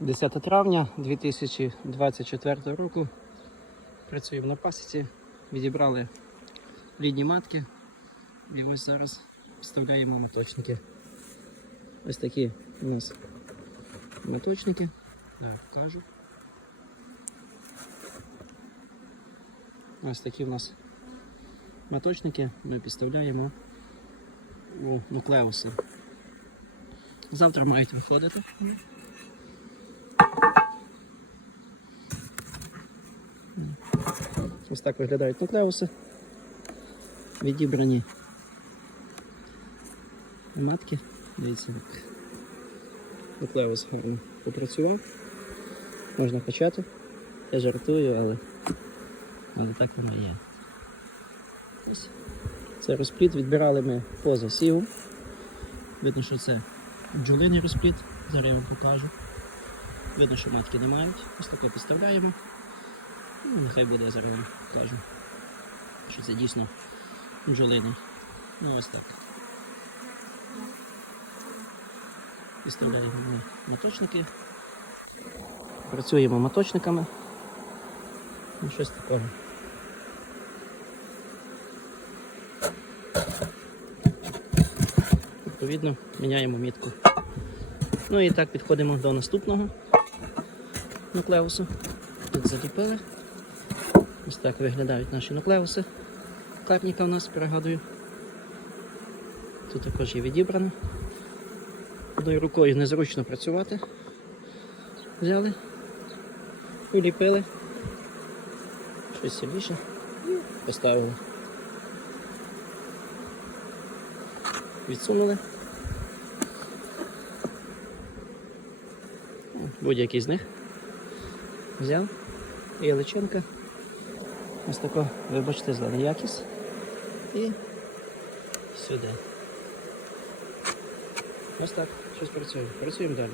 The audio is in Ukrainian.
10 травня 2024 року. Працюємо на пасіці, відібрали рідні матки. І ось зараз вставляємо моточники. Ось такі у нас моточники. Так, покажу. Ось такі у нас моточники ми підставляємо у нуклеуси. Завтра мають виходити. Ось так виглядають нуклеуси. Відібрані матки. Дивіться, як нуклеус гарно попрацював. Можна качати. Я жартую, але, але так воно є. Ось. Це розпліт відбирали ми по засіву. Видно, що це бджолиний розпліт. Зараз я вам покажу. Видно, що матки не мають. Ось таке підставляємо. Ну, нехай буде, зараз покажу. Що це дійсно бджолиний. Ну ось так. Підставляємо ми моточники. Працюємо моточниками. Ну, щось такого. Відповідно, міняємо мітку. Ну і так підходимо до наступного нуклеусу. Тут заліпили. Ось так виглядають наші нуклеуси. Карніка у нас, перегадую. Тут також є відібрано. Одною рукою незручно працювати. Взяли, уліпили. Щось сильніше. Поставили. Відсунули. Будь-який з них. Взяв. І личинка. Ось тако, вибачте, за неякість. І сюди. Ось так, щось працює. Працюємо далі.